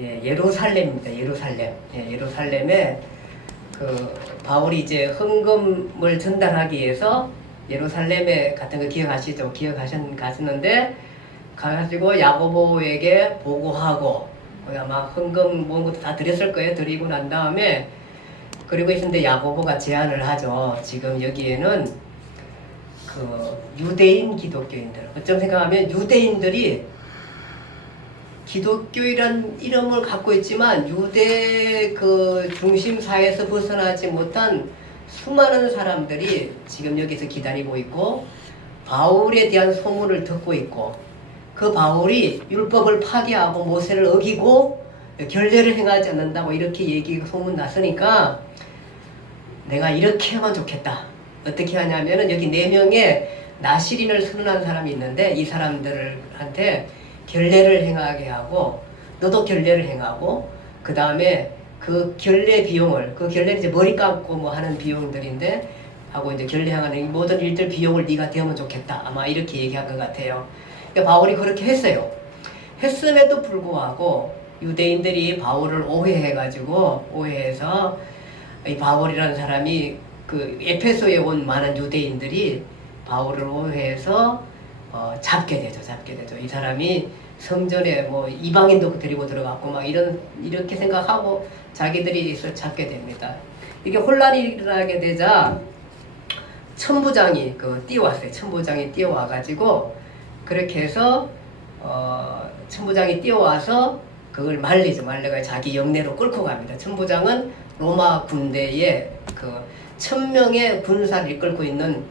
예, 예루살렘입니다. 예루살렘. 예, 예루살렘에 그 바울이 이제 헌금을 전달하기 위해서 예루살렘에 갔던 거 기억하시죠? 기억하셨는데 가가지고 야고보에게 보고하고 아마 헌금 모은 것도 다 드렸을 거예요. 드리고 난 다음에 그리고 있는데 야고보가 제안을 하죠. 지금 여기에는 그 유대인 기독교인들 어쩜 생각하면 유대인들이 기독교이란 이름을 갖고 있지만 유대 그 중심 사회에서 벗어나지 못한 수많은 사람들이 지금 여기서 기다리고 있고 바울에 대한 소문을 듣고 있고 그 바울이 율법을 파괴하고 모세를 어기고 결례를 행하지 않는다고 이렇게 소문 났으니까 내가 이렇게 하면 좋겠다. 어떻게 하냐면은 여기 4명의 나시린을 선언한 사람이 있는데 이 사람들한테 결례를 행하게 하고 너도 결례를 행하고 그 다음에 그 결례 비용을 그 결례는 이제 머리 감고 뭐 하는 비용들인데 하고 이제 결례 행하는 이 모든 일들 비용을 네가 대면 좋겠다. 아마 이렇게 얘기한 것 같아요. 그러니까 바울이 그렇게 했어요. 했음에도 불구하고 유대인들이 바울을 오해해서 이 바울이라는 사람이 그 에페소에 온 많은 유대인들이 바울을 오해해서 잡게 되죠. 이 사람이 성전에 뭐 이방인도 데리고 들어갔고 막 이렇게 생각하고 자기들이 잡게 됩니다. 이게 혼란이 일어나게 되자 천부장이 뛰어왔어요. 천부장이 뛰어와가지고 그렇게 해서 천부장이 뛰어와서 그걸 말려가 자기 영내로 끌고 갑니다. 천부장은 로마 군대에 그 1000명의 군사를 이끌고 있는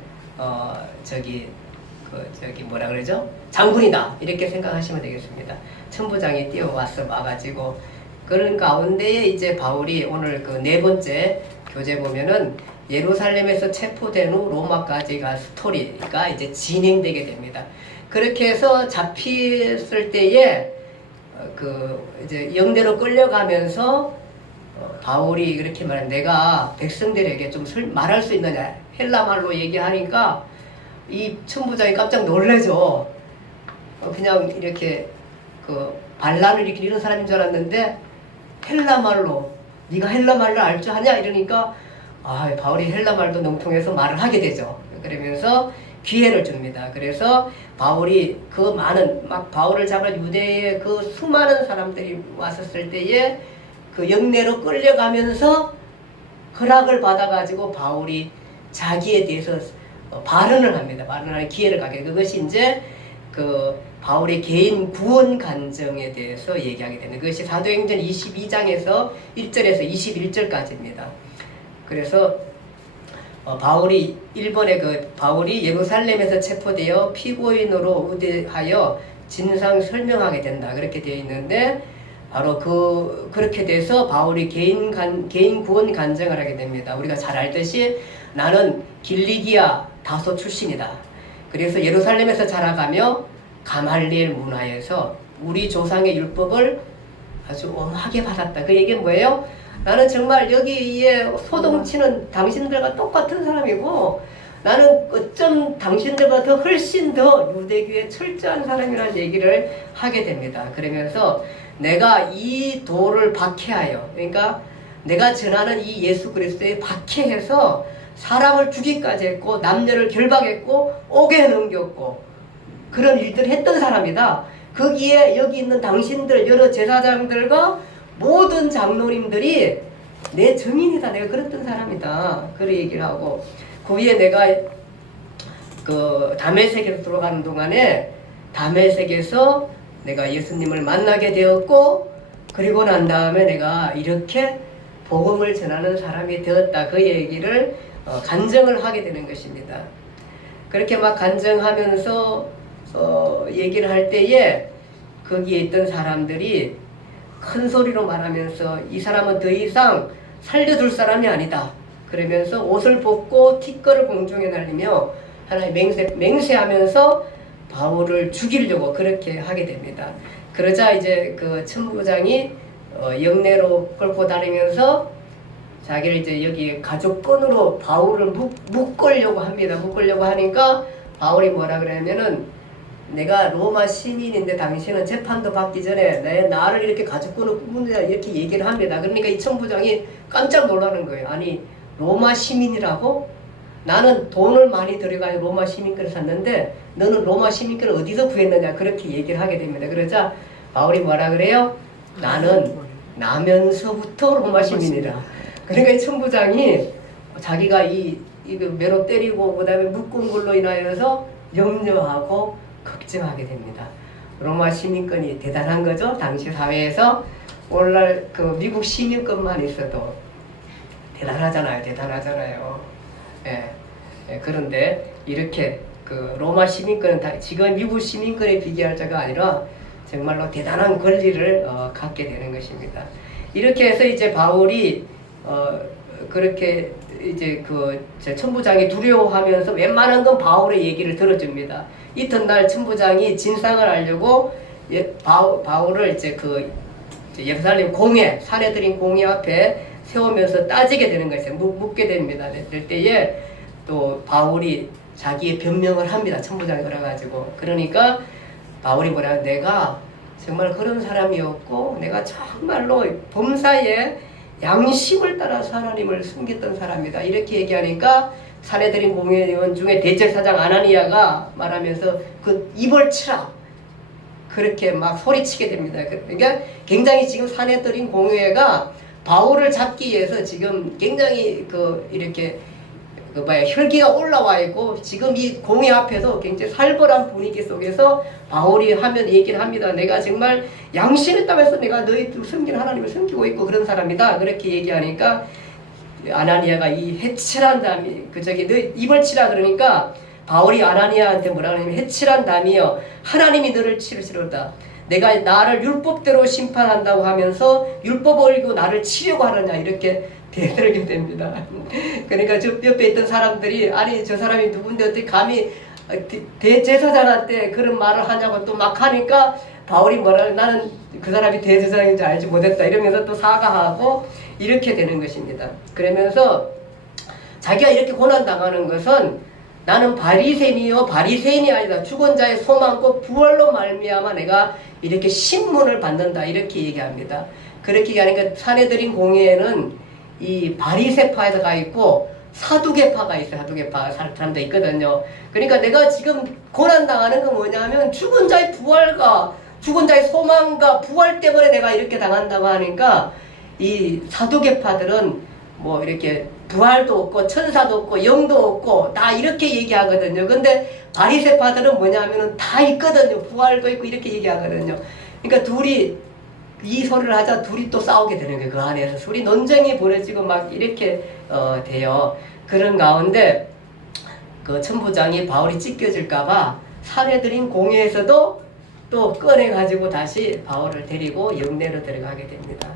뭐라 그러죠? 장군이다. 이렇게 생각하시면 되겠습니다. 천부장이 와가지고 그런 가운데에 이제 바울이 오늘 그 4번째 교재 보면은 예루살렘에서 체포된 후 로마까지가 스토리가 이제 진행되게 됩니다. 그렇게 해서 잡혔을 때에 이제 영내로 끌려가면서 바울이 그렇게 내가 백성들에게 좀 말할 수 있느냐 헬라말로 얘기하니까 이 천부장이 깜짝 놀래죠. 그냥 이렇게 반란을 일으키는 사람인 줄 알았는데 헬라말로 네가 헬라말로 알 줄 아냐 이러니까 바울이 헬라말도 능통해서 말을 하게 되죠. 그러면서 기회를 줍니다. 그래서 바울이 바울을 잡을 유대의 그 수많은 사람들이 왔었을 때에 그 영내로 끌려가면서 허락을 받아가지고 바울이 자기에 대해서 발언을 합니다. 발언하는 기회를 갖게. 그것이 이제 바울의 개인 구원 간증에 대해서 얘기하게 되는 그것이 사도행전 22장에서 1절에서 21절까지입니다. 그래서 바울이 바울이 예루살렘에서 체포되어 피고인으로 의뢰하여 진상 설명하게 된다. 그렇게 되어 있는데 바로 그렇게 돼서 바울이 개인 구원 간증을 하게 됩니다. 우리가 잘 알듯이 나는 길리기아 다소 출신이다. 그래서 예루살렘에서 자라가며 가말리엘 문화에서 우리 조상의 율법을 아주 엄하게 받았다. 그 얘기는 뭐예요? 나는 정말 여기에 소동치는 당신들과 똑같은 사람이고 나는 어쩜 당신들보다 훨씬 더 유대교에 철저한 사람이라는 얘기를 하게 됩니다. 그러면서 내가 이 도를 박해하여 그러니까 내가 전하는 이 예수 그리스도에 박해해서 사람을 죽이기까지 했고 남녀를 결박했고 옥에 넘겼고 그런 일들을 했던 사람이다. 거기에 여기 있는 당신들 여러 제사장들과 모든 장로님들이 내 증인이다. 내가 그랬던 사람이다. 그런 얘기를 하고 그 위에 내가 다메섹에서 들어가는 동안에 다메섹에서 내가 예수님을 만나게 되었고 그리고 난 다음에 내가 이렇게 복음을 전하는 사람이 되었다. 그 얘기를 간증을 하게 되는 것입니다. 그렇게 막 간증하면서 얘기를 할 때에 거기에 있던 사람들이 큰 소리로 말하면서 이 사람은 더 이상 살려둘 사람이 아니다. 그러면서 옷을 벗고 티끌을 공중에 날리며 하나님 맹세하면서 바울을 죽이려고 그렇게 하게 됩니다. 그러자 이제 그 천부장이 영내로 끌고 다니면서 자기를 이제 여기 가족권으로 바울을 묶으려고 합니다. 묶으려고 하니까 바울이 뭐라 그러냐면은 내가 로마 시민인데 당신은 재판도 받기 전에 나를 이렇게 가족권을 꾸문다 이렇게 얘기를 합니다. 그러니까 이 천부장이 깜짝 놀라는 거예요. 아니 로마 시민이라고? 나는 돈을 많이 들여가지고 로마 시민권을 샀는데 너는 로마 시민권을 어디서 구했느냐 그렇게 얘기를 하게 됩니다. 그러자 바울이 뭐라 그래요? 나는 나면서부터 로마 시민이라. 그러니까 이 천부장이 자기가 이거 매로 때리고 그다음에 묶은 걸로 인하여서 염려하고 걱정하게 됩니다. 로마 시민권이 대단한 거죠. 당시 사회에서 오늘날 그 미국 시민권만 있어도 대단하잖아요. 예. 예, 그런데 이렇게 그 로마 시민권은 지금 미국 시민권에 비교할 자가 아니라 정말로 대단한 권리를 갖게 되는 것입니다. 이렇게 해서 이제 바울이 그렇게 이제 그 천부장이 두려워하면서 웬만한 건 바울의 얘기를 들어줍니다. 이튿날 천부장이 진상을 알려고 바울을 이제 그 예루살렘 공회, 사내들인 공회 앞에 세우면서 따지게 되는 것이죠. 묻게 됩니다. 그럴 때에 또 바울이 자기의 변명을 합니다. 천부장이 그래가지고. 그러니까 바울이 뭐라, 내가 정말 그런 사람이었고 내가 정말로 범사에 양심을 따라서 하나님을 숨겼던 사람이다. 이렇게 얘기하니까 사내들인 공회의원 중에 대제사장 아나니아가 말하면서 그 입을 치라 그렇게 막 소리치게 됩니다. 그러니까 굉장히 지금 사내들인 공회가 바울을 잡기 위해서 지금 굉장히 이렇게 혈기가 올라와 있고 지금 이 공회 앞에서 굉장히 살벌한 분위기 속에서 바울이 얘기를 합니다. 내가 정말 양심에 따라서 내가 너희 섬기는 하나님을 섬기고 있고 그런 사람이다. 그렇게 얘기하니까 아나니아가 이 해칠한 담이 너희 입을 치라 그러니까 바울이 아나니아한테 뭐라 그러냐면 해칠한 담이여 하나님이 너를 치르시로다. 내가 나를 율법대로 심판한다고 하면서 율법 어기고 나를 치려고 하느냐 이렇게 대들게 됩니다. 그러니까 저 옆에 있던 사람들이 아니 저 사람이 누군데 어떻게 감히 대제사장한테 그런 말을 하냐고 또 막 하니까 바울이 뭐라 나는 그 사람이 대제사장인지 알지 못했다 이러면서 또 사과하고 이렇게 되는 것입니다. 그러면서 자기가 이렇게 고난당하는 것은 나는 바리새인이요 바리새인이 아니다. 죽은 자의 소망 곧 부활로 말미암아 내가 이렇게 신문을 받는다 이렇게 얘기합니다. 그렇게 얘기하니까 사내들인 공회에는 이 바리새파에서 가 있고 사두개파가 있어요. 사두개파 사람도 있거든요. 그러니까 내가 지금 고난당하는 건 뭐냐면 죽은 자의 부활과 죽은 자의 소망과 부활 때문에 내가 이렇게 당한다고 하니까 이 사두개파들은 뭐 이렇게 부활도 없고 천사도 없고 영도 없고 다 이렇게 얘기하거든요. 근데 바리새파들은 뭐냐면은 다 있거든요. 부활도 있고 이렇게 얘기하거든요. 그러니까 둘이 이 소리를 하자 둘이 또 싸우게 되는 거예요. 그 안에서 둘이 논쟁이 벌어지고 막 이렇게 돼요. 그런 가운데 그 천부장이 바울이 찢겨질까봐 사내들인 공회에서도 또 꺼내가지고 다시 바울을 데리고 영내로 들어가게 됩니다.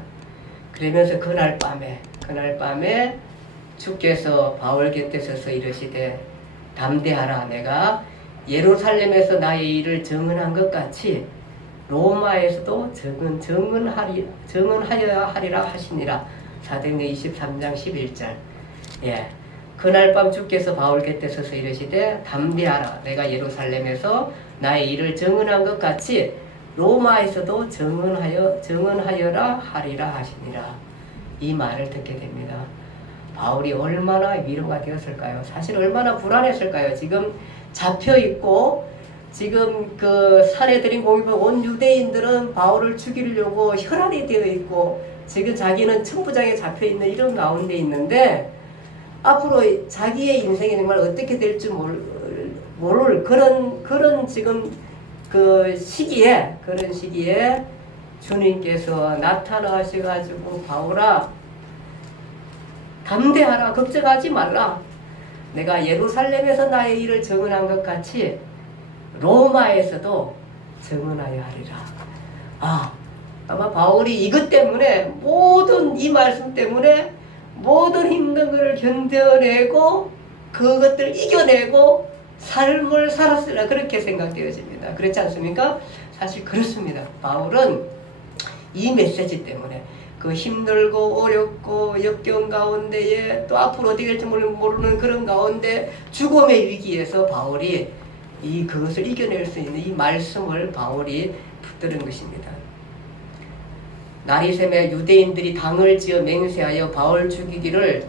그러면서 그날 밤에 주께서 바울 곁에 서서 이르시되 담대하라 내가 예루살렘에서 나의 일을 증언한 것 같이 로마에서도 증언하여야 하리라 하시니라. 사도행전 23장 11절. 예. 그날 밤 주께서 바울 곁에 서서 이르시되 담대하라 내가 예루살렘에서 나의 일을 증언한 것 같이 로마에서도 증언하여라 하리라 하시니라. 이 말을 듣게 됩니다. 바울이 얼마나 위로가 되었을까요? 사실 얼마나 불안했을까요? 지금 잡혀있고 지금 그 사내들인 공의파 온 유대인들은 바울을 죽이려고 혈안이 되어 있고 지금 자기는 천부장에 잡혀있는 이런 가운데 있는데 앞으로 자기의 인생이 정말 어떻게 될지 모를 그런 지금 그런 시기에 주님께서 나타나셔가지고 바울아 담대하라 걱정하지 말라 내가 예루살렘에서 나의 일을 증언한 것 같이 로마에서도 증언하여 하리라. 아마 바울이 이것 때문에 모든 이 말씀 때문에 모든 힘든 것을 견뎌내고 그것들을 이겨내고 삶을 살았으라 그렇게 생각되어집니다. 그렇지 않습니까? 사실 그렇습니다. 바울은 이 메시지 때문에 그 힘들고 어렵고 역경 가운데에 또 앞으로 어떻게 될지 모르는 그런 가운데 죽음의 위기에서 바울이 그것을 이겨낼 수 있는 이 말씀을 바울이 붙드는 것입니다. 나리샘에 유대인들이 당을 지어 맹세하여 바울 죽이기를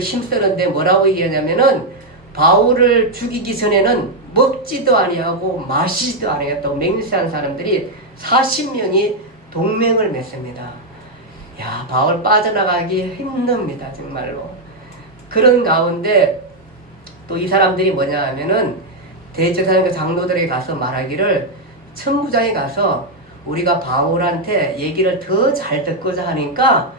힘쓰는데 뭐라고 얘기하냐면은 바울을 죽이기 전에는 먹지도 아니하고 마시지도 아니했다고 맹세한 사람들이 40명이 동맹을 맺습니다. 야, 바울 빠져나가기 힘듭니다. 정말로. 그런 가운데 또 이 사람들이 뭐냐 하면은 대제사장과 장로들에게 가서 말하기를, 천부장에 가서 우리가 바울한테 얘기를 더 잘 듣고자 하니까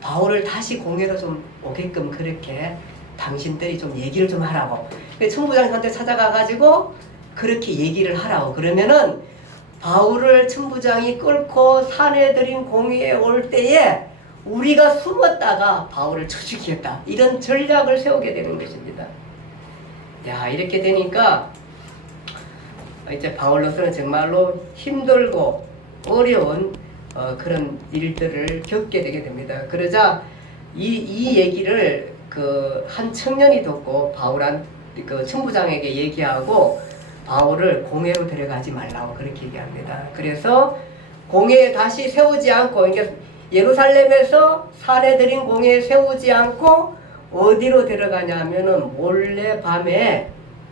바울을 다시 공회로 좀 오게끔 그렇게 당신들이 좀 얘기를 좀 하라고. 천부장한테 찾아가가지고 그렇게 얘기를 하라고. 그러면은 바울을 천부장이 끌고 사내들인 공회에 올 때에 우리가 숨었다가 바울을 쳐 죽이겠다. 이런 전략을 세우게 되는 것입니다. 야, 이렇게 되니까 이제 바울로서는 정말로 힘들고 어려운 그런 일들을 겪게 되게 됩니다. 그러자 이 얘기를 한 청년이 듣고 그 천부장에게 얘기하고 바울을 공회로 데려가지 말라고 그렇게 얘기합니다. 그래서 공회에 다시 세우지 않고, 그러니까 예루살렘에서 사내들인 공회에 세우지 않고 어디로 데려가냐면은 몰래 밤에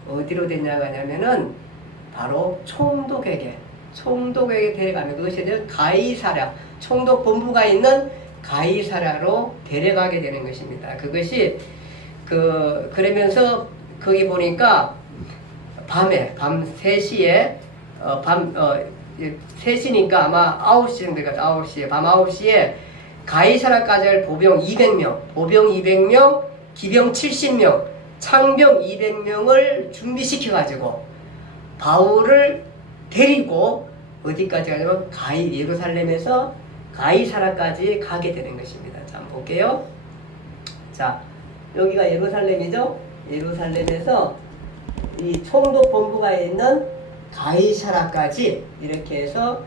어디로 데려가냐면은 바로 총독에게 데려가면, 그것이 이제 가이사랴, 총독 본부가 있는 가이사랴로 데려가게 되는 것입니다. 그것이 그러면서 거기 보니까 밤 3시에 3시니까 아마 9시 정도 같아요. 9시에 밤 9시에 가이사랴까지 할 보병 200명, 기병 70명, 창병 200명을 준비시켜가지고 바울을 데리고 어디까지 가냐면 예루살렘에서 가이사랴까지 가게 되는 것입니다. 자, 한번 볼게요. 자, 여기가 예루살렘이죠. 예루살렘에서 이 총독 본부가 있는 가이사랴까지 이렇게 해서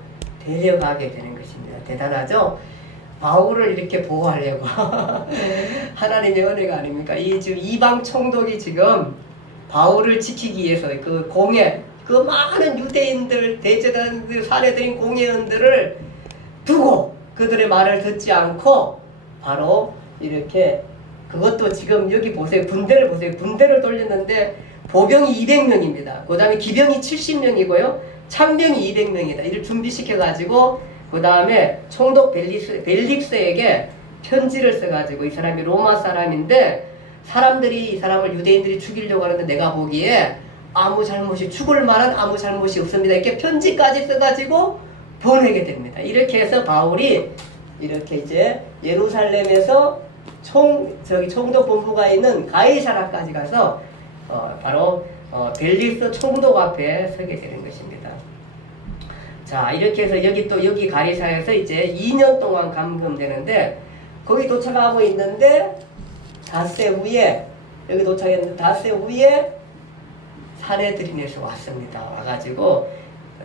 데려가게 되는 것입니다. 대단하죠? 바울을 이렇게 보호하려고 하나님의 은혜가 아닙니까? 지금 이방 총독이 지금 바울을 지키기 위해서 그 공회, 그 많은 유대인들, 대제사장들, 사내들인 공회원들을 두고 그들의 말을 듣지 않고 바로 이렇게, 그것도 지금 여기 보세요. 군대를 보세요. 군대를 돌렸는데 보병이 200명입니다. 그 다음에 기병이 70명이고요. 창병이 200명이다. 이를 준비시켜가지고 그 다음에 총독 벨릭스에게 편지를 써가지고, 이 사람이 로마 사람인데 사람들이 이 사람을 유대인들이 죽이려고 하는데 내가 보기에 죽을 만한 아무 잘못이 없습니다. 이렇게 편지까지 써가지고 보내게 됩니다. 이렇게 해서 바울이 이렇게 이제 예루살렘에서 총독 본부가 있는 가이사랴까지 가서 바로 벨릭스 총독 앞에 서게 되는 것입니다. 자, 이렇게 해서 여기 가이사랴에서 이제 2년 동안 감금되는데, 거기 도착하고 있는데 닷새 후에, 여기 도착했는데 닷새 후에 사내들인에서 왔습니다. 와가지고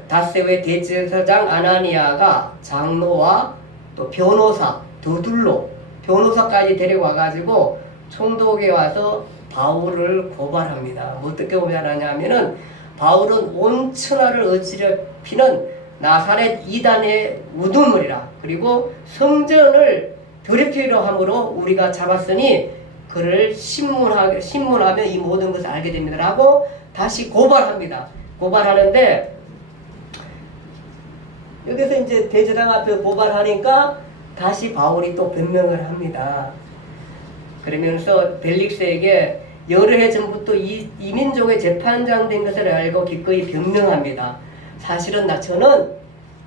닷새 후에 대제사장 아나니아가 장로와 또 변호사 더둘로 변호사까지 데려와가지고 총독에 와서 바울을 고발합니다. 어떻게 고발하냐면은 바울은 온 천하를 어지럽히는 나사렛 이단의 우두머리라. 그리고 성전을 더럽히려 함으로 우리가 잡았으니 그를 신문하면 이 모든 것을 알게 됩니다. 라고 다시 고발합니다. 고발하는데 여기서 이제 대제사장 앞에 고발하니까 다시 바울이 또 변명을 합니다. 그러면서 벨릭스에게 여러 해 전부터 이 민족의 재판장 된 것을 알고 기꺼이 변명합니다. 사실은 저는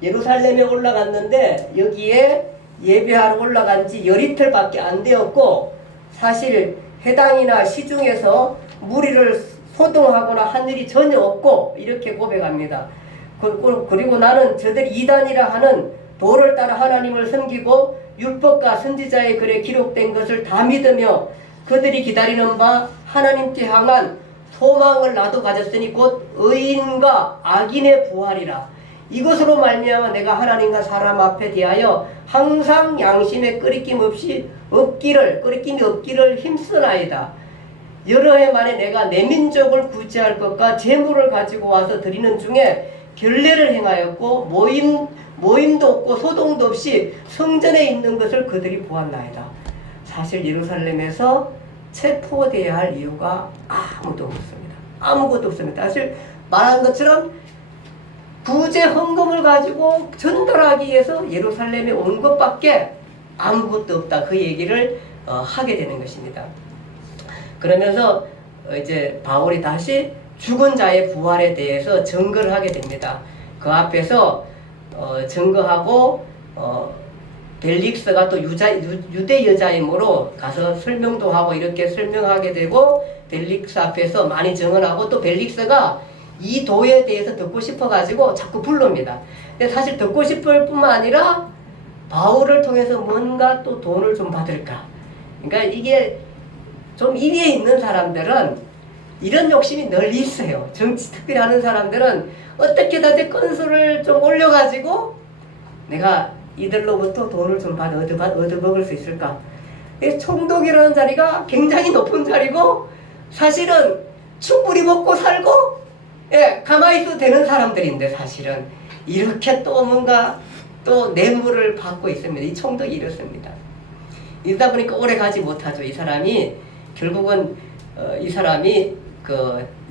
예루살렘에 올라갔는데 여기에 예배하러 올라간 지 열이틀밖에 안 되었고, 사실 해당이나 시중에서 무리를 소동하거나 한 일이 전혀 없고, 이렇게 고백합니다. 그리고 나는 저들이 이단이라 하는 도를 따라 하나님을 섬기고 율법과 선지자의 글에 기록된 것을 다 믿으며 그들이 기다리는 바 하나님께 향한 소망을 나도 가졌으니 곧 의인과 악인의 부활이라. 이것으로 말미암아 내가 하나님과 사람 앞에 대하여 항상 양심에 끄리낌이 없기를 힘쓰나이다. 여러 해 만에 내가 내 민족을 구제할 것과 재물을 가지고 와서 드리는 중에 결례를 행하였고 모임도 없고 소동도 없이 성전에 있는 것을 그들이 보았나이다. 사실 예루살렘에서 체포되어야 할 이유가 아무도 없습니다. 아무것도 없습니다. 사실 말한 것처럼 구제 헌금을 가지고 전달하기 위해서 예루살렘에 온 것밖에 아무것도 없다. 그 얘기를 하게 되는 것입니다. 그러면서 이제 바울이 다시 죽은 자의 부활에 대해서 증거를 하게 됩니다. 그 앞에서 증거하고 벨릭스가 또 유대 여자이므로 가서 설명도 하고 이렇게 설명하게 되고 벨릭스 앞에서 많이 증언하고 또 벨릭스가 이 도에 대해서 듣고 싶어 가지고 자꾸 부릅니다. 근데 사실 듣고 싶을 뿐만 아니라 바울을 통해서 뭔가 또 돈을 좀 받을까. 그러니까 이게 좀 위에 있는 사람들은 이런 욕심이 늘 있어요. 정치 특별히 하는 사람들은 어떻게든 건수를 좀 올려가지고 내가 이들로부터 돈을 좀 얻어먹을 수 있을까. 총독이라는 자리가 굉장히 높은 자리고 사실은 충분히 먹고 살고 가만히 있어도 되는 사람들인데 사실은 이렇게 또 뭔가 또 뇌물을 받고 있습니다. 이 총독이 이렇습니다. 이러다 보니까 오래 가지 못하죠. 이 사람이 결국은 이 사람이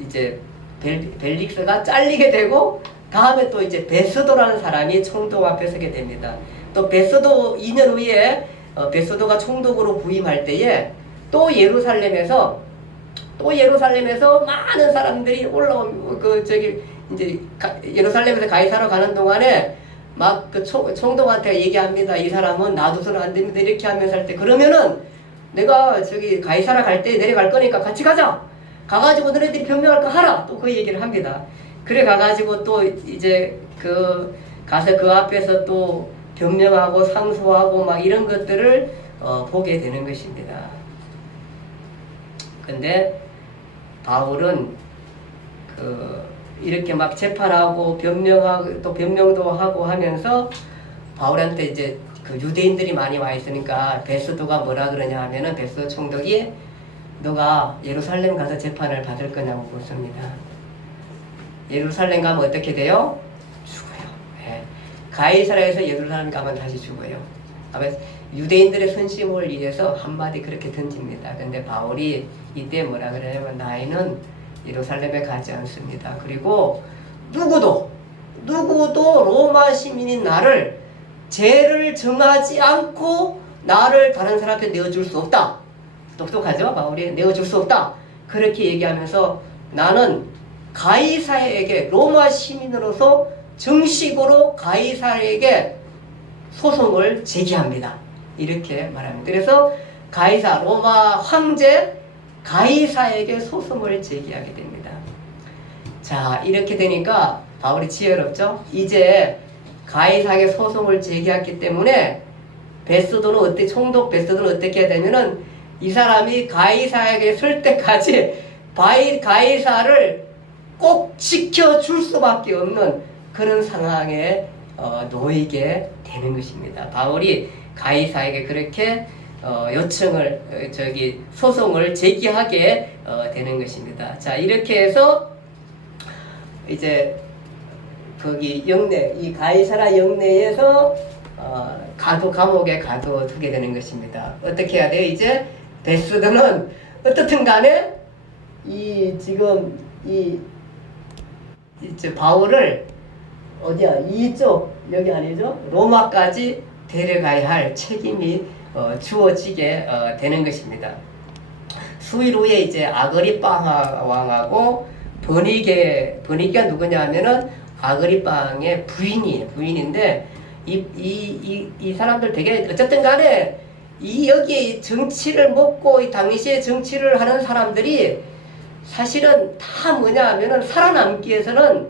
이제 벨릭스가 잘리게 되고 다음에 또 이제 베스도라는 사람이 총독 앞에 서게 됩니다. 또 베스도 2년 후에 베스도가 총독으로 부임할 때에 또 예루살렘에서 많은 사람들이 이제 예루살렘에서 가이사로 가는 동안에 막 그 총독한테 얘기합니다. 이 사람은 놔두서는 안 됩니다. 이렇게 하면서 할 때 그러면은 내가 저기 가이사라 갈 때 내려갈 거니까 같이 가자. 가가지고 너네들이 변명할 거 하라. 또 그 얘기를 합니다. 그래 가가지고 또 이제 가서 그 앞에서 또 변명하고 상소하고 막 이런 것들을 보게 되는 것입니다. 근데 바울은 이렇게 막 재판하고 변명하고 또 변명도 하고 하면서 바울한테 이제 유대인들이 많이 와 있으니까 베스도가 뭐라 그러냐 하면은 베스도 총독이 너가 예루살렘 가서 재판을 받을 거냐고 묻습니다. 예루살렘 가면 어떻게 돼요? 죽어요. 네. 가이사라에서 예루살렘 가면 다시 죽어요. 유대인들의 선심을 위해서 한마디 그렇게 던집니다. 근데 바울이 이때 뭐라 그러냐면 나이는 예루살렘에 가지 않습니다. 그리고 누구도 로마 시민인 나를 죄를 정하지 않고 나를 다른 사람한테 내어줄 수 없다. 똑똑하죠? 바울이 내어줄 수 없다. 그렇게 얘기하면서 나는 가이사에게 로마 시민으로서 정식으로 가이사에게 소송을 제기합니다. 이렇게 말합니다. 그래서 로마 황제 가이사에게 소송을 제기하게 됩니다. 자, 이렇게 되니까 바울이 지혜롭죠? 이제 가이사에게 소송을 제기했기 때문에 총독 베스도는 어떻게 해야 되냐면은 이 사람이 가이사에게 쓸 때까지 가이사를 꼭 지켜줄 수밖에 없는 그런 상황에 놓이게 되는 것입니다. 바울이 가이사에게 그렇게 소송을 제기하게 되는 것입니다. 자, 이렇게 해서 이제 이 가이사라 영내에서 감옥에 가둬두게 되는 것입니다. 어떻게 해야 돼요? 이제 베스도는 어떻든 간에 이제 바울을 여기 아니죠? 로마까지 데려가야 할 책임이 주어지게 되는 것입니다. 수일 후에 이제 아그리파 왕하고 버니게가 누구냐 하면은 아그리파 왕의 부인인데 이 사람들 되게 어쨌든 간에 여기에 정치를 먹고 이 당시에 정치를 하는 사람들이 사실은 다 뭐냐 하면은 살아남기 위해서는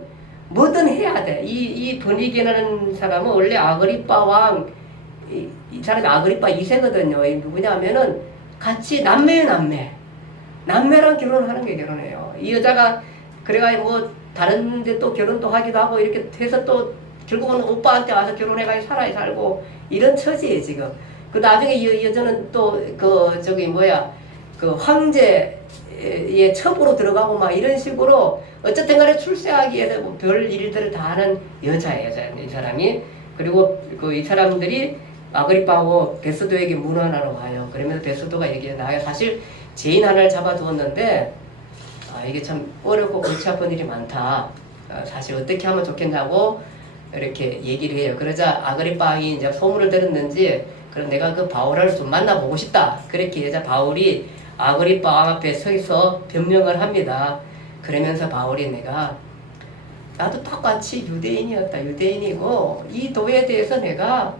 뭐든 해야 돼. 이 버니게라는 사람은 원래 아그리파 왕, 이 사람이 아그리파 2세거든요. 누구냐 하면은 같이 남매랑 결혼하는 게 결혼해요. 이 여자가 그래가지고 뭐 다른 데 또 결혼도 하기도 하고 이렇게 해서 또 결국은 오빠한테 와서 결혼해가지고 살고 이런 처지예요, 지금. 나중에 이 여자는 또 황제 예, 첩으로 들어가고 막 이런 식으로 어쨌든 간에 출세하기 위해서 뭐별 일들을 다 하는 여자예요, 이 사람이. 그리고 그 이 사람들이 아그리빠하고 베스도에게 문안하러 와요. 그러면서 베스도가 얘기해 나요. 사실 죄인 하나를 잡아두었는데 이게 참 어렵고 골치 아픈 일이 많다. 사실 어떻게 하면 좋겠냐고 이렇게 얘기를 해요. 그러자 아그리빠 왕이 이제 소문을 들었는지 그럼 내가 그 바울을 좀 만나보고 싶다. 그렇게 여자 바울이 아그리빠 왕 앞에 서서 변명을 합니다. 그러면서 바울이 내가 나도 똑같이 유대인이었다. 유대인이고 이 도에 대해서 내가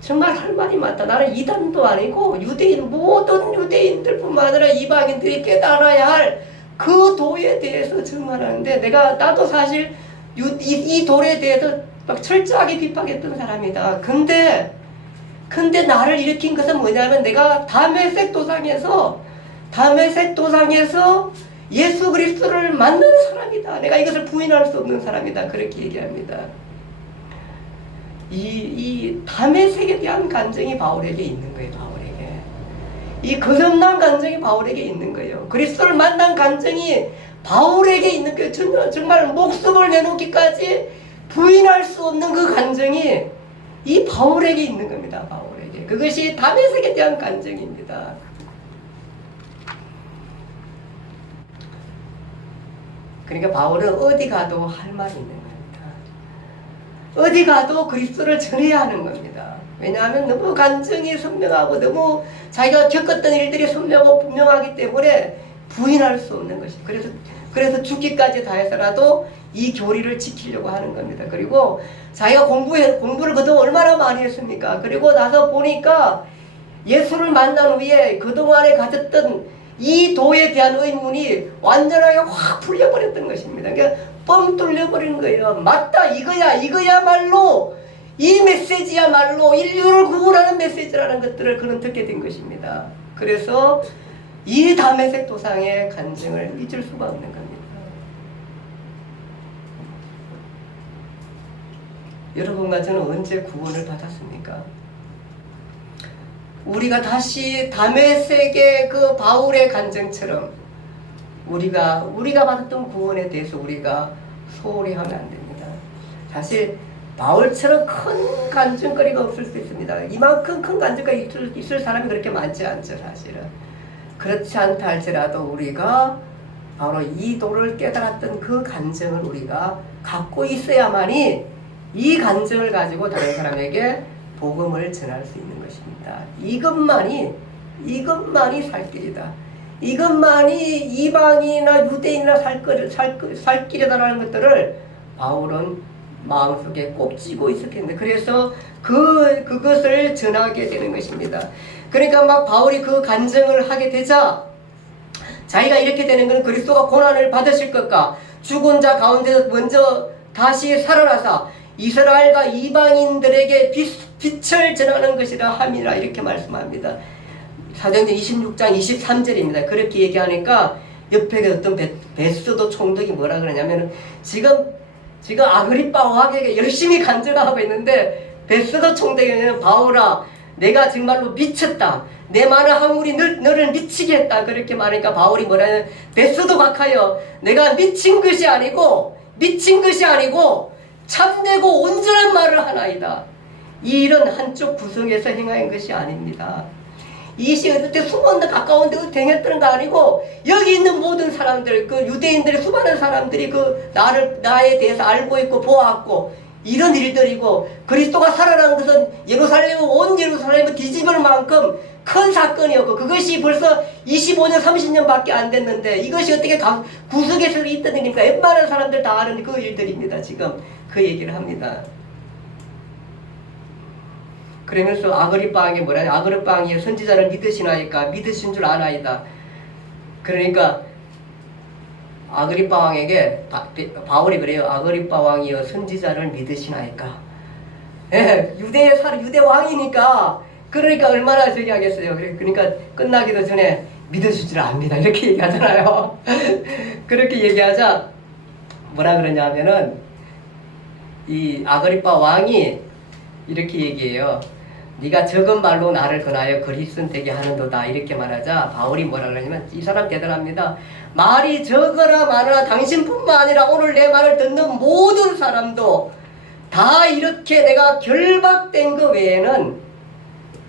정말 할 말이 많다. 나는 이단도 아니고 유대인 모든 유대인들뿐만 아니라 이방인들이 깨달아야 할 그 도에 대해서 증언하는데 나도 사실 이 도에 대해서 막 철저하게 비판했던 사람이다. 근데 나를 일으킨 것은 뭐냐면 내가 다메섹 도상에서 예수 그리스도를 만난 사람이다. 내가 이것을 부인할 수 없는 사람이다. 그렇게 얘기합니다. 이 다메섹에 대한 감정이 바울에게 있는 거예요. 바울에게. 이 거듭난 감정이 바울에게 있는 거예요. 그리스도를 만난 감정이 바울에게 있는 거예요. 정말 목숨을 내놓기까지 부인할 수 없는 그 감정이 이 바울에게 있는 겁니다. 바울에게. 그것이 다메섹에 대한 감정입니다. 그러니까 바울은 어디 가도 할 말이 있는 겁니다. 어디 가도 그리스도를 전해야 하는 겁니다. 왜냐하면 너무 감정이 선명하고 너무 자기가 겪었던 일들이 선명하고 분명하기 때문에 부인할 수 없는 것이. 그래서 죽기까지 다해서라도 이 교리를 지키려고 하는 겁니다. 그리고 자기가 공부를 그동안 얼마나 많이 했습니까? 그리고 나서 보니까 예수를 만난 후에 그동안에 가졌던 이 도에 대한 의문이 완전하게 확 풀려버렸던 것입니다. 그러니까 뻥 뚫려버린 거예요. 맞다, 이거야말로 이 메시지야말로 인류를 구원하는 메시지라는 것들을 그는 듣게 된 것입니다. 그래서 이 다메섹 도상의 간증을 잊을 수가 없는 겁니다. 여러분과 저는 언제 구원을 받았습니까? 우리가 다시 다메섹의 그 바울의 간증처럼 우리가 받았던 구원에 대해서 우리가 소홀히 하면 안 됩니다. 사실 바울처럼 큰 간증거리가 없을 수 있습니다. 이만큼 큰 간증거리 있을 사람이 그렇게 많지 않죠, 사실은. 그렇지 않다 할지라도 우리가 바로 이 도를 깨달았던 그 간증을 우리가 갖고 있어야만이 이 간증을 가지고 다른 사람에게 복음을 전할 수 있는 것입니다. 이것만이 살 길이다. 이것만이 이방인이나 유대인이나 살 길이다라는 것들을 바울은 마음속에 꼭 쥐고 있었겠는데 그래서 그것을 전하게 되는 것입니다. 그러니까 막 바울이 그 간증을 하게 되자 자기가 이렇게 되는 건 그리스도가 고난을 받으실 것과 죽은 자 가운데서 먼저 다시 살아나사 이스라엘과 이방인들에게 빛을 전하는 것이라 함이라 이렇게 말씀합니다. 사도행전 26장 23절입니다. 그렇게 얘기하니까 옆에 어떤 베스도 총독이 뭐라 그러냐면 지금 아그리빠 왕에게 열심히 간증하고 있는데 베스도 총독이 바울아 내가 정말로 미쳤다. 내 많은 학문이 너를 미치게 했다. 그렇게 말하니까 바울이 뭐라냐면 베스도 각하여 내가 미친 것이 아니고 참되고 온전한 말을 하나이다. 이 일은 한쪽 구석에서 행한 것이 아닙니다. 이 시간 그때 숨었는데 가까운데 행했던 거 아니고 여기 있는 모든 사람들 그 유대인들의 수많은 사람들이 나에 대해서 알고 있고 보았고 이런 일들이고 그리스도가 살아난 것은 온 예루살렘을 뒤집을 만큼 큰 사건이었고 그것이 벌써 25년 30년밖에 안 됐는데 이것이 어떻게 구석에서 있던 일입니까? 웬만한 사람들 다 아는 그 일들입니다. 지금 그 얘기를 합니다. 그러면서 아그리빠 왕이 뭐라냐? 아그리빠 왕이 선지자를 믿으시나이까? 믿으신 줄 아나이다. 그러니까 아그리빠 왕에게 바울이 그래요. 아그리빠 왕이여 선지자를 믿으시나이까? 예, 유대 왕이니까 그러니까 얼마나 저기 하겠어요. 그러니까 끝나기도 전에 믿으실 줄 압니다. 이렇게 얘기하잖아요. 그렇게 얘기하자 뭐라 그러냐면은 이 아그리빠 왕이 이렇게 얘기해요. 네가 적은 말로 나를 권하여 거리순 되게 하는도다 이렇게 말하자 바울이 뭐라 그러냐면 이 사람 대단합니다. 말이 적어라 많으나 당신뿐만 아니라 오늘 내 말을 듣는 모든 사람도 다 이렇게 내가 결박된 것 외에는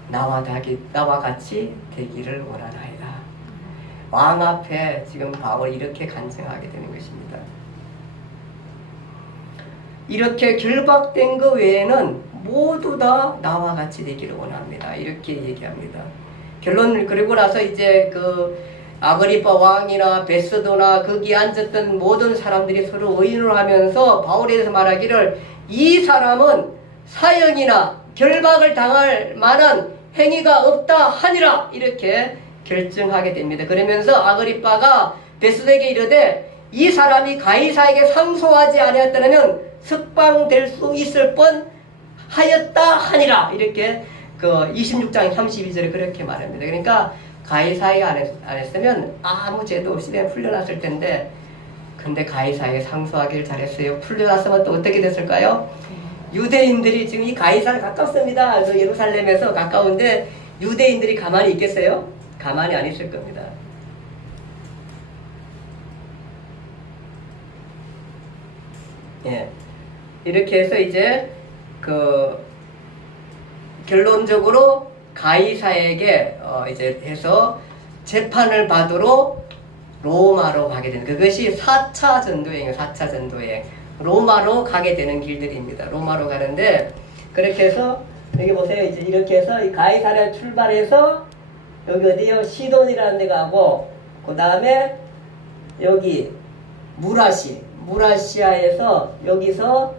나와 같이 되기를 원하나이다. 왕 앞에 지금 바울이 이렇게 간증하게 되는 것입니다. 이렇게 결박된 것 외에는 모두 다 나와 같이 되기를 원합니다. 이렇게 얘기합니다. 결론 그리고 나서 이제 그 아그리파 왕이나 베스도나 거기 앉았던 모든 사람들이 서로 의논을 하면서 바울에 대해서 말하기를 이 사람은 사형이나 결박을 당할 만한 행위가 없다 하니라 이렇게 결정하게 됩니다. 그러면서 아그리파가 베스도에게 이르되 이 사람이 가이사에게 상소하지 아니하였다면 석방될 수 있을 뻔 하였다 하니라 이렇게 그 26장 32절에 그렇게 말합니다. 그러니까 가이사에게 안 했으면 아무 죄도 없이 그냥 풀려났을 텐데 근데 가이사에게 상소하기를 잘했어요. 풀려났으면 또 어떻게 됐을까요? 유대인들이 지금 이 가이사를 가깝습니다. 그래서 예루살렘에서 가까운데 유대인들이 가만히 있겠어요? 가만히 안 있을 겁니다. 예. 이렇게 해서 이제 그 결론적으로 가이사에게 이제 해서 재판을 받으러 로마로 가게 되는 그것이 4차 전도여행이에요. 4차 전도여행. 로마로 가게 되는 길들입니다. 로마로 가는데 그렇게 해서 여기 보세요. 이제 이렇게 해서 이 가이사랴 출발해서 여기 어디요? 시돈이라는 데 가고 그 다음에 여기 무라시아에서 여기서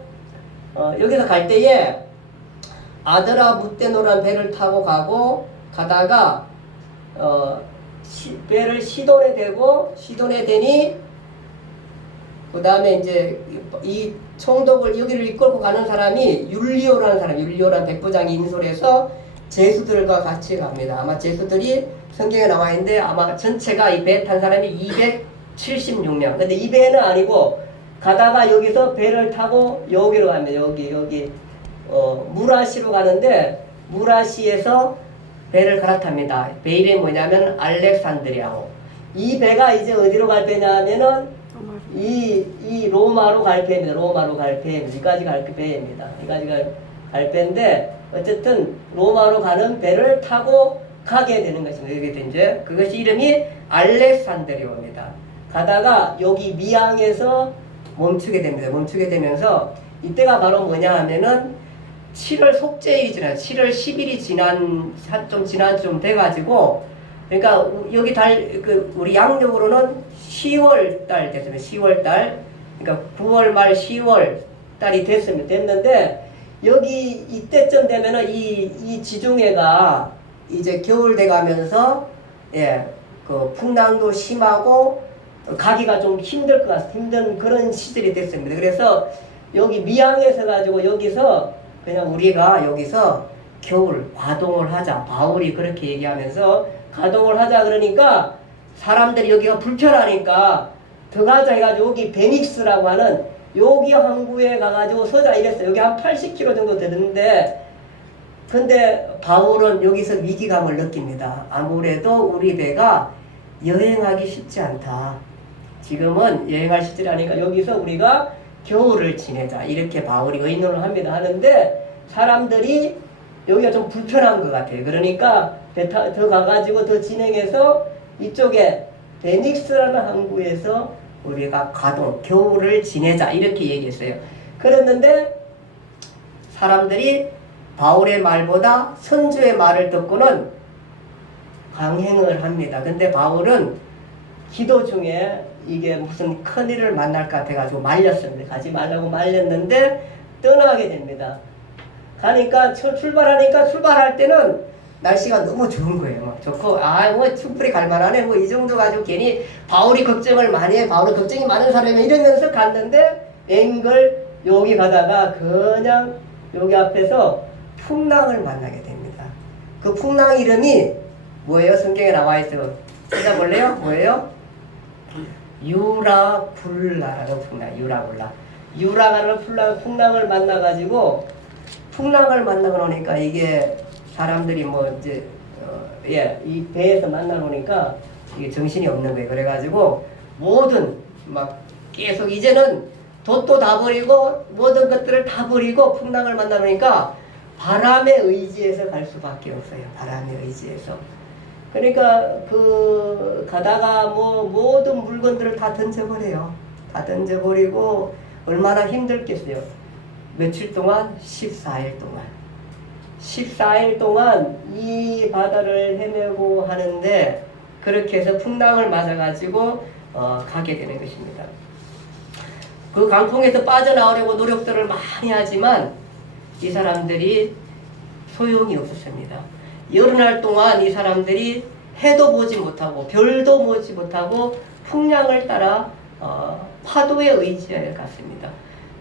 갈 때에 아드라 무테노라는 배를 타고 가다가 배를 시돈에 대니 그 다음에 이제 이 총독을 여기를 이끌고 가는 사람이 율리오라는 백부장이 인솔해서 제수들과 같이 갑니다. 아마 제수들이 성경에 나와 있는데 아마 전체가 이 배에 탄 사람이 276명. 근데 이 배는 아니고 가다가 여기서 배를 타고 여기로 갑니다. 여기 무라시로 가는데 무라시에서 배를 갈아탑니다. 배 이름이 뭐냐면 알렉산드리아고 이 배가 이제 어디로 갈 배냐면은 이 로마로 갈 배입니다. 로마로 갈 배입니다. 이까지 갈 배입니다. 이까지 갈 배인데 어쨌든 로마로 가는 배를 타고 가게 되는 것입니다. 여기 이제 그것이 이름이 알렉산드리아입니다. 가다가 여기 미항에서 멈추게 됩니다. 멈추게 되면서 이때가 바로 뭐냐 하면은 7월 속죄일이 지난 7월 10일이 지난 좀 돼가지고 그러니까 여기 우리 양력으로는 10월 달 됐습니다. 10월 달 그러니까 9월 말 10월 달이 됐는데 여기 이때쯤 되면은 이 지중해가 이제 겨울 돼가면서 그 풍랑도 심하고 가기가 좀 힘들 것 같아요. 힘든 그런 시절이 됐습니다. 그래서 여기 미항에서 가지고 여기서 그냥 우리가 여기서 겨울 가동을 하자. 바울이 그렇게 얘기하면서 가동을 하자 그러니까 사람들이 여기가 불편하니까 더 가자 해가지고 여기 베닉스라고 하는 여기 항구에 가가지고 서자 이랬어요. 여기 한 80km 정도 되는데 근데 바울은 여기서 위기감을 느낍니다. 아무래도 우리 배가 여행하기 쉽지 않다. 지금은 여행할 시절이니까 여기서 우리가 겨울을 지내자. 이렇게 바울이 의논을 합니다. 하는데 사람들이 여기가 좀 불편한 것 같아요. 그러니까 더 가가지고 더 진행해서 이쪽에 베닉스라는 항구에서 우리가 겨울을 지내자. 이렇게 얘기했어요. 그랬는데 사람들이 바울의 말보다 선주의 말을 듣고는 강행을 합니다. 근데 바울은 기도 중에 이게 무슨 큰일을 만날 것 같아가지고 말렸습니다. 가지 말라고 말렸는데 떠나게 됩니다. 가니까 출발할 때는 날씨가 너무 좋은 거예요. 막 좋고 뭐 충분히 갈만하네. 뭐 이 정도 가지고 괜히 바울이 걱정을 많이 해. 바울이 걱정이 많은 사람이 이러면서 갔는데 앵글 여기 가다가 그냥 여기 앞에서 풍랑을 만나게 됩니다. 그 풍랑 이름이 뭐예요? 성경에 나와 있어요. 찾아볼래요? 뭐예요? 유라굴라라는 풍랑. 유라가는 풍랑을 만나가지고 풍랑을 만나고 나니까 이게 사람들이 뭐 이제 이 배에서 만나보니까 이게 정신이 없는 거예요. 그래가지고 모든 막 계속 이제는 돛도 다 버리고 모든 것들을 다 버리고 풍랑을 만나보니까 바람에 의지해서 갈 수밖에 없어요. 바람에 의지해서. 그러니까 그 가다가 뭐 모든 물건들을 다 던져버려요. 다 던져버리고 얼마나 힘들겠어요. 며칠 동안? 14일 동안. 14일 동안 이 바다를 헤매고 하는데 그렇게 해서 풍랑을 맞아가지고 가게 되는 것입니다. 그 강풍에서 빠져나오려고 노력들을 많이 하지만 이 사람들이 소용이 없었습니다. 여러 날 동안 이 사람들이 해도 보지 못하고 별도 보지 못하고 풍랑을 따라 파도에 의지하여 갔습니다.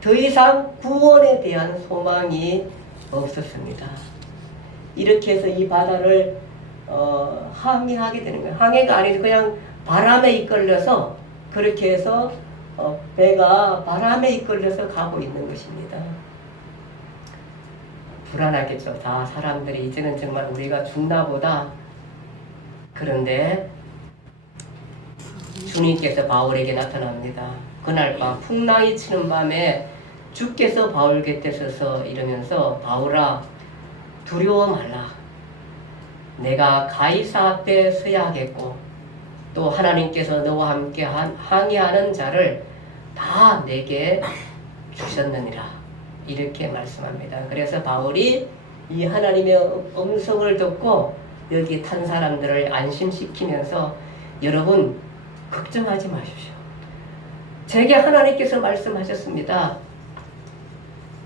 더 이상 구원에 대한 소망이 없었습니다. 이렇게 해서 이 바다를 항해하게 되는 거예요. 항해가 아니고 그냥 바람에 이끌려서 그렇게 해서 배가 바람에 이끌려서 가고 있는 것입니다. 불안하겠죠. 다 사람들이 이제는 정말 우리가 죽나 보다. 그런데 주님께서 바울에게 나타납니다. 그날 밤 풍랑이 치는 밤에 주께서 바울 곁에 서서 이러면서 바울아 두려워 말라. 내가 가이사 앞에 서야 하겠고 또 하나님께서 너와 함께 항해하는 자를 다 내게 주셨느니라. 이렇게 말씀합니다. 그래서 바울이 이 하나님의 음성을 듣고 여기 탄 사람들을 안심시키면서 여러분 걱정하지 마십시오. 제게 하나님께서 말씀하셨습니다.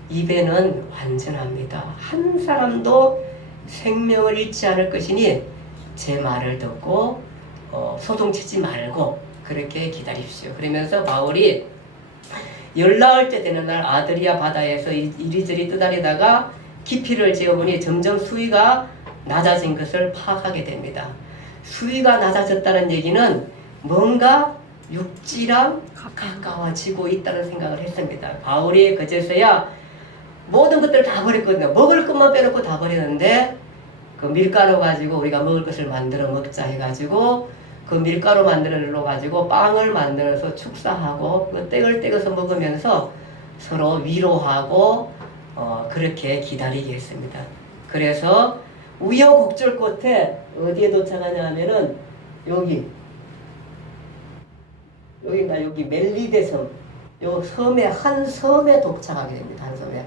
이 배는 완전합니다. 한 사람도 생명을 잃지 않을 것이니 제 말을 듣고 소동치지 말고 그렇게 기다립시오. 그러면서 바울이 열나흘째 되는 날 아드리아 바다에서 이리저리 뜨다리다가 깊이를 재어보니 점점 수위가 낮아진 것을 파악하게 됩니다. 수위가 낮아졌다는 얘기는 뭔가 육지랑 가까워지고 있다는 생각을 했습니다. 바울이 그제서야 모든 것들을 다 버렸거든요. 먹을 것만 빼놓고 다 버렸는데 그 밀가루 가지고 우리가 먹을 것을 만들어 먹자 해가지고 그 밀가루 만들어 가지고 빵을 만들어서 축사하고 그 떡을 떼어서 먹으면서 서로 위로하고 그렇게 기다리게 했습니다. 그래서 우여곡절 끝에 어디에 도착하냐 하면은 여기 멜리데 섬, 요 섬에 한 섬에 도착하게 됩니다. 한 섬에.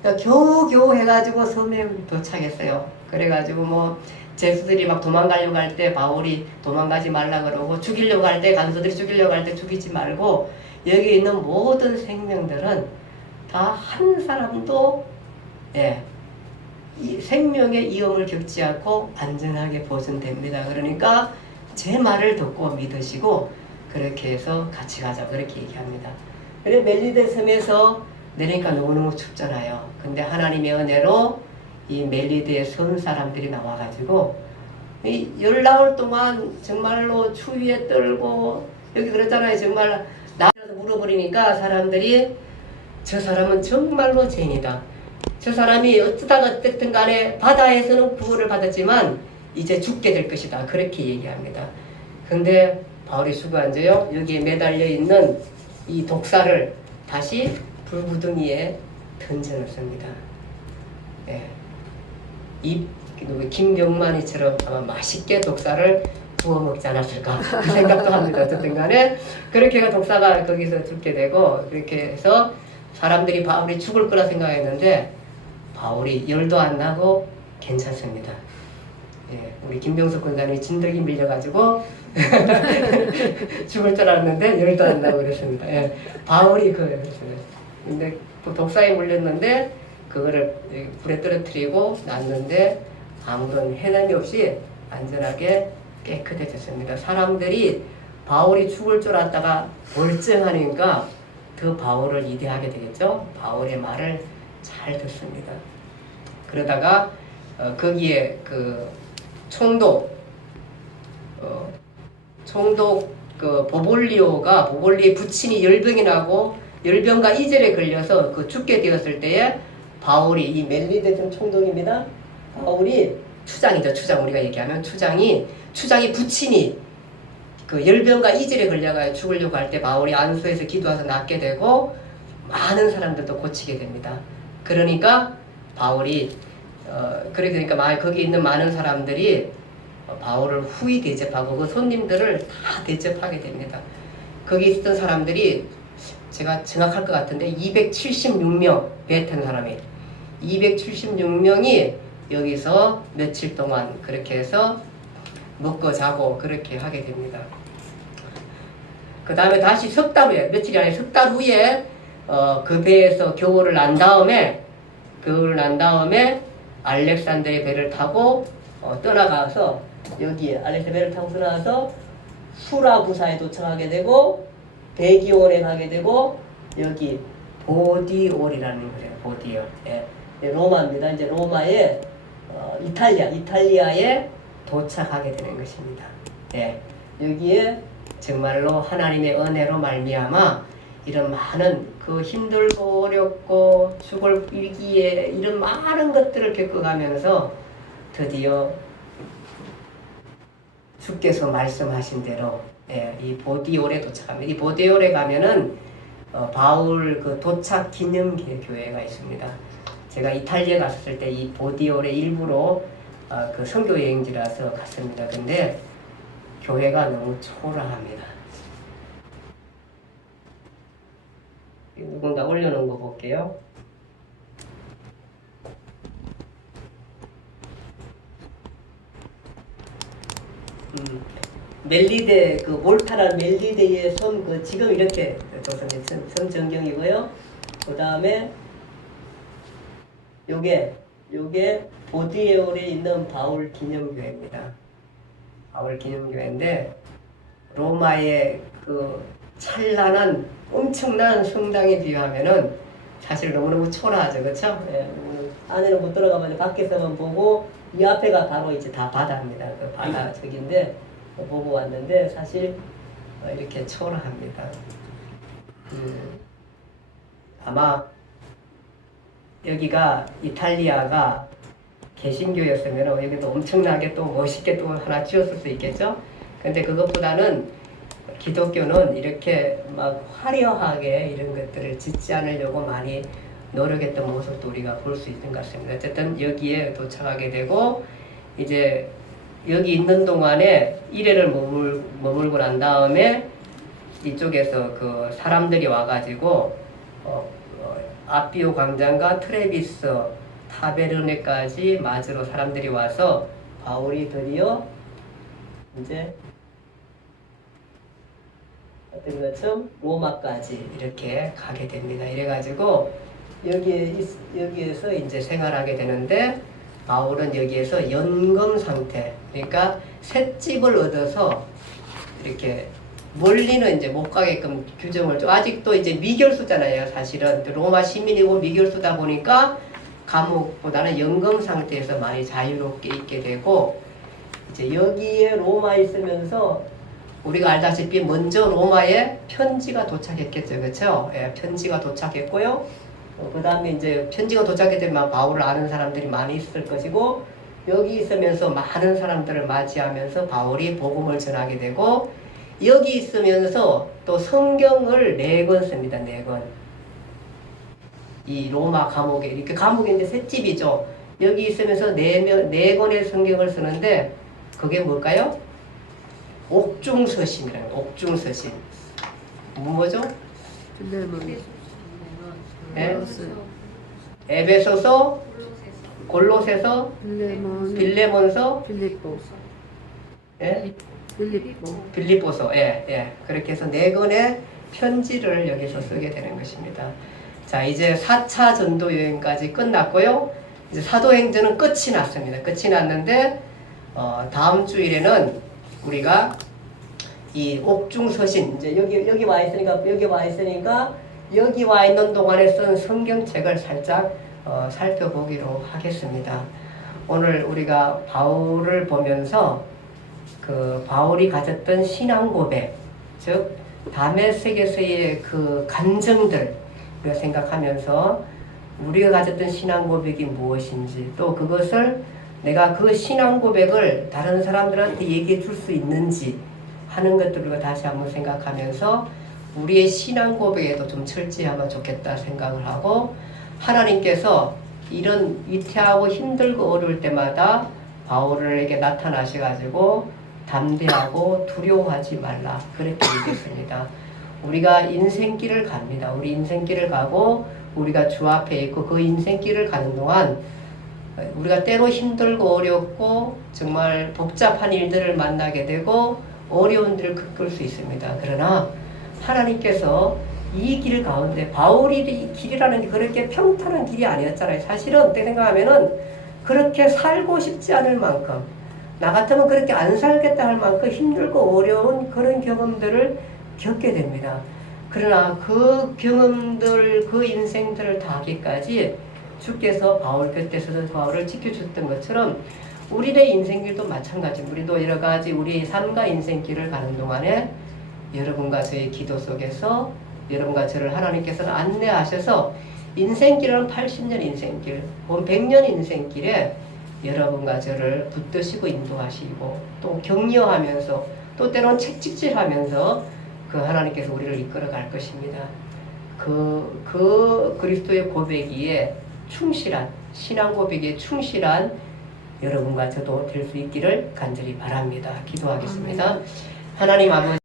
그러니까 겨우 해가지고 섬에 도착했어요. 그래가지고 뭐 제수들이 막 도망가려고 할 때 바울이 도망가지 말라 그러고 죽이려고 할 때 간수들이 죽이려고 할 때 죽이지 말고 여기 있는 모든 생명들은 다 한 사람도 이 생명의 위험을 겪지 않고 안전하게 보존됩니다. 그러니까 제 말을 듣고 믿으시고 그렇게 해서 같이 가자 그렇게 얘기합니다. 그래 멜리데 섬에서 내리니까 너무너무 춥잖아요. 근데 하나님의 은혜로 이 멜리데의 섬 사람들이 나와가지고 이 열나흘 동안 정말로 추위에 떨고 여기 그러잖아요. 정말 나라서 물어버리니까 사람들이 저 사람은 정말로 죄인이다. 저 사람이 어쩌다가 어쨌든 간에 바다에서는 구원을 받았지만 이제 죽게 될 것이다. 그렇게 얘기합니다. 근데 바울이 주저앉아요. 여기에 매달려 있는 이 독사를 다시 불구덩이에 던져놓습니다. 이 김경만이처럼 아마 맛있게 독사를 구워 먹지 않았을까 그 생각도 합니다. 어쨌든 간에 그렇게 해서 독사가 거기서 죽게 되고 그렇게 해서 사람들이 바울이 죽을 거라 생각했는데 바울이 열도 안 나고 괜찮습니다. 우리 김병석 군사님이 진드기 밀려가지고 죽을 줄 알았는데 열도 안 나고 그랬습니다. 바울이 그랬습니다. 근데 독사에 물렸는데 그거를 불에 떨어뜨리고 놨는데 아무런 해남이 없이 안전하게 깨끗해졌습니다. 사람들이 바울이 죽을 줄 알았다가 멀쩡하니까 더 바울을 이대하게 되겠죠. 바울의 말을 잘 듣습니다. 그러다가 거기에 그 총독 그 보볼리의 부친이 열병이 나고 열병과 이절에 걸려서 그 죽게 되었을 때에 바울이 이 멜리데 섬 총독입니다. 바울이 추장이죠. 추장 우리가 얘기하면 추장이 부친이 그 열병과 이질에 걸려가 죽으려고 할 때 바울이 안수에서 기도해서 낫게 되고 많은 사람들도 고치게 됩니다. 그러니까 바울이 그러니까 거기 있는 많은 사람들이 바울을 후히 대접하고 그 손님들을 다 대접하게 됩니다. 거기 있었던 사람들이 제가 정확할 것 같은데 276명 배 탄 사람이 276명이 여기서 며칠 동안 그렇게 해서 먹고 자고 그렇게 하게 됩니다. 그 다음에 다시 석 달 후에 며칠이 아니라 석 달 후에 그 배에서 교훈을 난 다음에 알렉산드의 배를 타고 떠나가서 여기에 알렉산드 배를 타고 떠나가서 수라구사에 도착하게 되고 베기온에 가게 되고 여기 보디올이라는 거예요. 보디올. 예. 로마입니다. 이제 로마의 이탈리아에 도착하게 되는 것입니다. 예. 여기에 정말로 하나님의 은혜로 말미암아 이런 많은 그 힘들고 어렵고 죽을 위기에 이런 많은 것들을 겪어가면서 드디어 주께서 말씀하신 대로 이 보디올에 도착합니다. 이 보디올에 가면은 바울 그 도착 기념 교회가 있습니다. 제가 이탈리아 갔을 때 이 보디올에 일부러 그 선교 여행지라서 갔습니다. 근데 교회가 너무 초라합니다. 누군가 올려놓은 거 볼게요. 멜리데 그 몰타라 멜리데의 섬 그 지금 이렇게 조선의 섬 전경이고요. 그 다음에 요게 보디에올에 있는 바울 기념교회입니다. 바울 기념교회인데 로마의 그 찬란한 엄청난 성당에 비하면은 사실 너무너무 초라하죠, 그렇죠? 예, 안에는 못 들어가면 밖에서만 보고 이 앞에가 바로 이제 다 바다입니다. 그 바다 저기인데 보고 왔는데 사실 이렇게 초라합니다. 아마 여기가 이탈리아가 개신교였으면 여기도 엄청나게 또 멋있게 또 하나 지었을 수 있겠죠. 근데 그것보다는 기독교는 이렇게 막 화려하게 이런 것들을 짓지 않으려고 많이 노력했던 모습도 우리가 볼 수 있는 것 같습니다. 어쨌든 여기에 도착하게 되고 이제 여기 있는 동안에 1회를 머물고 난 다음에 이쪽에서 그 사람들이 와가지고 아피오 광장과 트레비스 타베르네까지 맞으러 사람들이 와서 바울이 드디어 이제 어떤 것처럼 로마까지 이렇게 가게 됩니다. 이래가지고 여기에서 이제 생활하게 되는데 바울은 여기에서 연금 상태, 그러니까 셋집을 얻어서 이렇게 멀리는 이제 못 가게끔 규정을 좀 아직도 이제 미결수잖아요. 사실은 로마 시민이고 미결수다 보니까 감옥보다는 연금 상태에서 많이 자유롭게 있게 되고 이제 여기에 로마에 있으면서 우리가 알다시피 먼저 로마에 편지가 도착했겠죠, 그렇죠? 예, 편지가 도착했고요. 그 다음에 이제 편지가 도착했더니 바울을 아는 사람들이 많이 있을 것이고 여기 있으면서 많은 사람들을 맞이하면서 바울이 복음을 전하게 되고 여기 있으면서 또 성경을 4권 씁니다. 4권. 이 로마 감옥에 이렇게 감옥이 이제 셋집이죠. 여기 있으면서 4권의 성경을 쓰는데 그게 뭘까요? 옥중서신이라는 옥중서신. 뭐죠? 네? 에베소서, 골로새서, 빌레몬서, 예? 빌립보서, 예. 그렇게 해서 4권의 편지를 여기서 쓰게 되는 것입니다. 자, 이제 4차 전도 여행까지 끝났고요. 이제 사도행전은 끝이 났습니다. 끝이 났는데 다음 주일에는 우리가 이 옥중서신 이제 여기 와 있으니까 여기 와 있는 동안에 쓴 성경책을 살짝 살펴보기로 하겠습니다. 오늘 우리가 바울을 보면서 그 바울이 가졌던 신앙 고백, 즉 다메섹에서의 그 감정들을 생각하면서 우리가 가졌던 신앙 고백이 무엇인지 또 그것을 내가 그 신앙 고백을 다른 사람들한테 얘기해 줄 수 있는지 하는 것들을 다시 한번 생각하면서 우리의 신앙 고백에도 좀 철저하면 좋겠다 생각을 하고, 하나님께서 이런 위태하고 힘들고 어려울 때마다 바울에게 나타나셔가지고 담대하고 두려워하지 말라 그렇게 얘기했습니다. 우리가 인생길을 갑니다. 우리 인생길을 가고 우리가 주 앞에 있고 그 인생길을 가는 동안 우리가 때로 힘들고 어렵고 정말 복잡한 일들을 만나게 되고 어려운 일을 겪을 수 있습니다. 그러나 하나님께서 이 길 가운데, 바울이 길이라는 게 그렇게 평탄한 길이 아니었잖아요. 사실은 어떻게 생각하면은 그렇게 살고 싶지 않을 만큼, 나 같으면 그렇게 안 살겠다 할 만큼 힘들고 어려운 그런 경험들을 겪게 됩니다. 그러나 그 경험들, 그 인생들을 다 하기까지 주께서 바울 곁에서도 바울을 지켜줬던 것처럼 우리의 인생길도 마찬가지. 우리도 여러 가지 우리의 삶과 인생길을 가는 동안에 여러분과 저의 기도 속에서 여러분과 저를 하나님께서는 안내하셔서 인생길은 80년 인생길, 100년 인생길에 여러분과 저를 붙드시고 인도하시고 또 격려하면서 또 때론 책찍질하면서 그 하나님께서 우리를 이끌어 갈 것입니다. 그 그리스도의 고백이에 충실한, 신앙 고백에 충실한 여러분과 저도 될 수 있기를 간절히 바랍니다. 기도하겠습니다. 하나님 아버지,